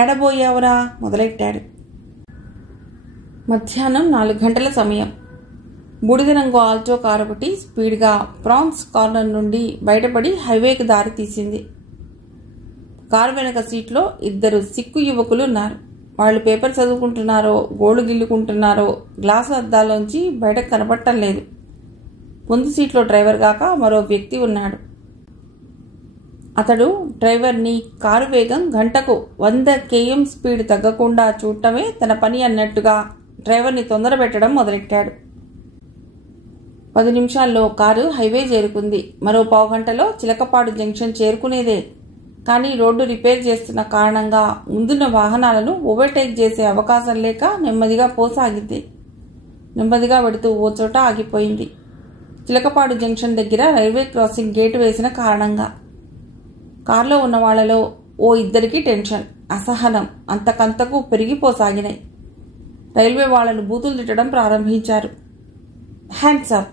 ఏడబోయావురా మొదలెట్టాడు. మధ్యాహ్నం 4 గంటల సమయం. బూడిద రంగు ఆల్టో కారు ఒకటి స్పీడ్గా ప్రాన్స్ కార్నర్ నుండి బయటపడి హైవేకి దారి తీసింది. కారు వెనక సీట్లో 2 సిక్కు యువకులు ఉన్నారు. వాళ్ళు పేపర్ చదువుకుంటున్నారో గోళ్ళు గిల్లుకుంటున్నారో గ్లాసు అద్దాల్లోంచి బయటకు కనపడటం లేదు. ముందు సీట్లో డ్రైవర్ గాక మరో వ్యక్తి ఉన్నాడు. అతడు డ్రైవర్ని కారు వేగం గంటకు 100 km స్పీడ్ తగ్గకుండా చూడటమే తన పని అన్నట్టుగా డ్రైవర్ని తొందర పెట్టడం మొదలెట్టాడు. 10 నిమిషాల్లో కారు హైవే చేరుకుంది. మరో పావుగంటలో చిలకపాడు జంక్షన్ చేరుకునేదే. కానీ రోడ్డు రిపేర్ చేస్తున్న కారణంగా ముందున్న వాహనాలను ఓవర్టేక్ చేసే అవకాశం లేక నెమ్మదిగా పోసాగింది. నెమ్మదిగా వెడుతూ ఓ చోట ఆగిపోయింది. చిలకపాడు జంక్షన్ దగ్గర రైల్వే క్రాసింగ్ గేటు వేసిన కారణంగా కారులో ఉన్న వాళ్లలో ఓ 2కి టెన్షన్, అసహనం అంతకంతకు పెరిగిపోసాగినాయి. రైల్వే వాళ్లను బూతులు తిట్టడం ప్రారంభించారు. Hands up!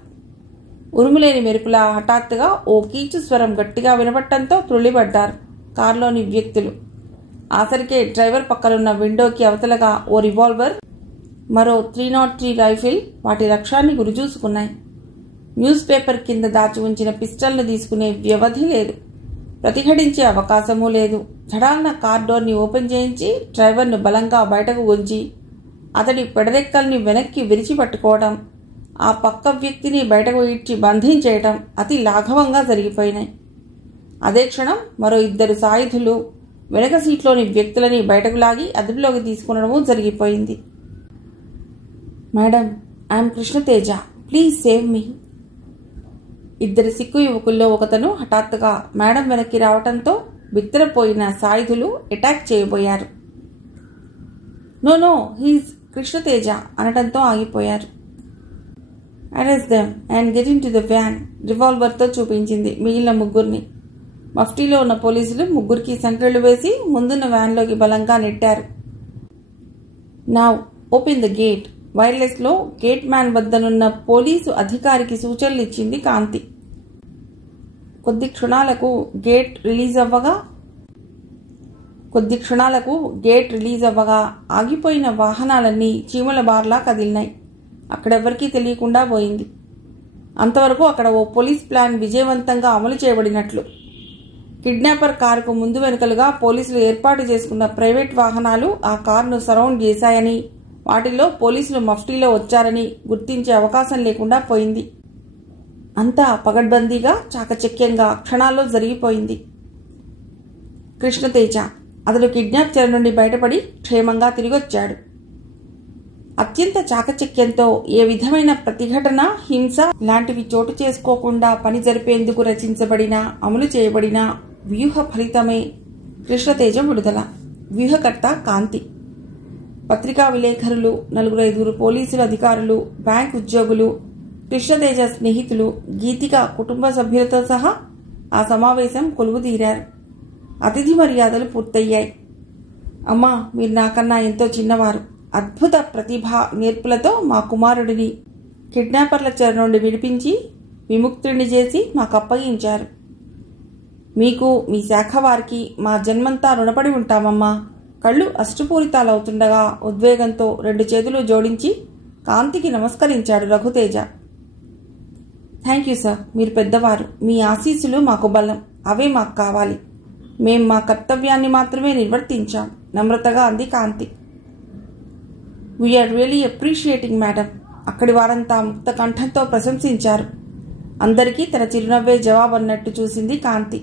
ఉరుములేని మెరుపులా హఠాత్తుగా ఓ కీచు స్వరం గట్టిగా వినపట్టడంతో త్రుళ్ళిపడ్డారు కారులోని వ్యక్తులు. ఆసరికే డ్రైవర్ పక్కనున్న విండోకి అవతలగా ఓ రివాల్వర్, మరో 303 రైఫిల్ వాటి లక్ష్యాన్ని గురిచూసుకున్నాయి. న్యూస్ పేపర్ కింద దాచి ఉంచిన పిస్టల్ను తీసుకునే వ్యవధి లేదు, ప్రతిఘటించే అవకాశమూ లేదు. ఝడాలన కార్ డోర్ని ఓపెన్ చేయించి డ్రైవర్ను బలంగా బయటకు గుంచి అతడి పెడరెక్కల్ని వెనక్కి విరిచి పట్టుకోవడం, ఆ పక్క వ్యక్తిని బయటకు ఈడ్చి బంధించేయటం అతి లాఘవంగా జరిగిపోయినాయి. అదే క్షణం మరో 2 సాయుధులు వెనక సీట్లోని వ్యక్తులని బయటకు లాగి అదుపులోకి తీసుకునడమూ జరిగిపోయింది. Madam, I'm Krishna Teja, please save me. 2 Sikh యువకుల్లో ఒకతను హఠాత్తుగా మేడం వెనక్కి రావటంతో బిత్తరపోయిన సాయుధులు అటాక్ చేయబోయారు. నో నో, హీజ్ కృష్ణతేజ అనటంతో ఆగిపోయారు. Arrest them and get into the van, రివాల్వర్తో చూపించింది మిగిలిన ముగ్గురిని. మఫ్టీలో ఉన్న పోలీసులు ముగ్గురికి సంకెళ్లు వేసి ముందున్న వ్యాన్లోకి బలంగా నెట్టారు. Now open the gate. వైర్లెస్లో గేట్ మ్యాన్ వద్దనున్న పోలీసు అధికారికి సూచనలు ఇచ్చింది కాంతి. కొద్ది క్షణాలకు గేట్ రిలీజ్ అవ్వగా ఆగిపోయిన వాహనాలన్నీ చీమల బార్లా కదిలినాయి. అక్కడెవ్వరికీ తెలియకుండా పోయింది. అంతవరకు అక్కడ ఓ పోలీస్ ప్లాన్ విజయవంతంగా అమలు చేయబడినట్లు. కిడ్నాపర్ కారుకు ముందు వెనుకలుగా పోలీసులు ఏర్పాటు చేసుకున్న ప్రైవేట్ వాహనాలు ఆ కారును సరౌండ్ చేశాయని, వాటిలో పోలీసులు మఫ్టీలో వచ్చారని గుర్తించే అవకాశం లేకుండా పోయింది. అంతా పగడ్బందీగా చాకచక్యంగా క్షణాల్లో జరిగిపోయింది. కృష్ణతేజ అతడు కిడ్నాప్ చెర నుండి బయటపడి క్షేమంగా తిరిగొచ్చాడు. అత్యంత చాకచక్యంతో ఏ విధమైన ప్రతిఘటన, హింస లాంటివి చోటు చేసుకోకుండా పని జరిపేందుకు రచించబడిన, అమలు చేయబడిన వ్యూహ ఫలితమే కృష్ణతేజ విడుదల. వ్యూహకర్త కాంతి. పత్రికా విలేకరులు, 4-5 పోలీసుల అధికారులు, బ్యాంక్ ఉద్యోగులు, కృష్ణతేజ స్నేహితులు, గీతిక కుటుంబ సభ్యులతో సహా ఆ సమావేశం కొలువుదీరారు. అతిథి మర్యాదలు పూర్తయ్యాయి. అమ్మా, మీరు నాకన్నా ఎంతో చిన్నవారు. అద్భుత ప్రతిభా నేర్పులతో మా కుమారుడిని కిడ్నాపర్ల చెర నుండి విడిపించి విముక్తుడిని చేసి మాకు అప్పగించారు. మీకు, మీ శాఖ వారికి మా జన్మంతా రుణపడి ఉంటామమ్మా. కళ్ళు అశ్రుపూరితాలవుతుండగా ఉద్వేగంతో 2 చేతులు జోడించి కాంతికి నమస్కరించాడు రఘుతేజ. థ్యాంక్ యూ సార్, మీరు పెద్దవారు. మీ ఆశీస్సులు మాకు బలం. అవే మాకు కావాలి. మేం మా కర్తవ్యాన్ని మాత్రమే నిర్వర్తించాం, నమ్రతగా అంది Kanthi. We're really appreciating madam. అక్కడి వారంతా ముక్త కంఠంతో ప్రశంసించారు. అందరికీ తన చిరునవ్వే జవాబన్నట్టు చూసింది కాంతి.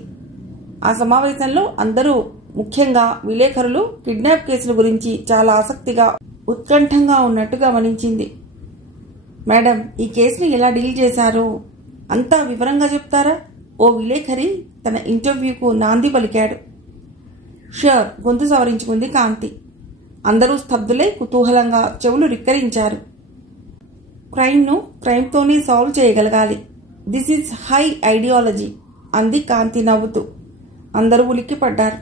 ఆ సమావేశంలో అందరూ, ముఖ్యంగా విలేకరులు, కిడ్నాప్ కేసుల గురించి చాలా ఆసక్తిగా, ఉత్కంఠంగా ఉన్నట్టు గమనించింది. మేడం, ఈ కేసుని ఎలా డీల్ చేశారు అంతా వివరంగా చెప్తారా? ఓ విలేఖరి తన ఇంటర్వ్యూకు నాంది పలికాడు. ష్యూర్, గొంతు సవరించుకుంది కాంతి. అందరూ స్తబ్దులై కుతూహలంగా చెవులు రిక్కరించారు. క్రైమ్ను క్రైమ్తోనే సాల్వ్ చేయగలగాలి. దిస్ ఈజ్ హై ఐడియాలజీ అంది కాంతి నవ్వుతూ. అందరూ ఉలిక్కిపడ్డారు.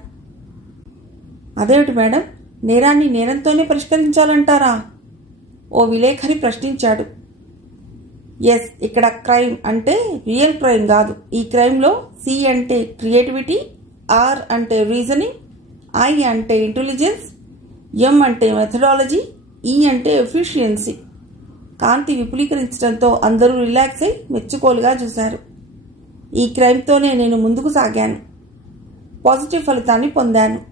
అదేమిటి మేడం, నేరాన్ని నేరంతోనే పరిష్కరించాలంటారా? ఓ విలేఖరి ప్రశ్నించాడు. ఎస్, ఇక్కడ క్రైమ్ అంటే రియల్ క్రైమ్ కాదు. ఈ క్రైమ్లో సి అంటే క్రియేటివిటీ, ఆర్ అంటే రీజనింగ్, ఐ అంటే ఇంటెలిజెన్స్, ఎం అంటే మెథడాలజీ, ఈ అంటే ఎఫిషియన్సీ. కాంతి విపులీకరించడంతో అందరూ రిలాక్స్ అయి మెచ్చుకోలుగా చూశారు. ఈ క్రైమ్తోనే నేను ముందుకు సాగాను. పాజిటివ్ ఫలితాన్ని పొందాను.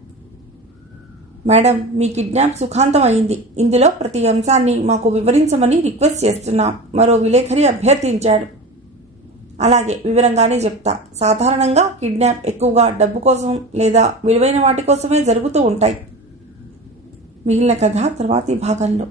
మేడం, మీ కిడ్నాప్ సుఖాంతం అయింది. ఇందులో ప్రతి అంశాన్ని మాకు వివరించమని రిక్వెస్ట్ చేస్తున్నాం, మరో విలేఖరి అభ్యర్థించాడు. అలాగే, వివరంగానే చెప్తా. సాధారణంగా కిడ్నాప్ ఎక్కువగా డబ్బు కోసం లేదా విలువైన వాటి కోసమే జరుగుతూ ఉంటాయి. మిగిలిన కథ తర్వాతి భాగంలో.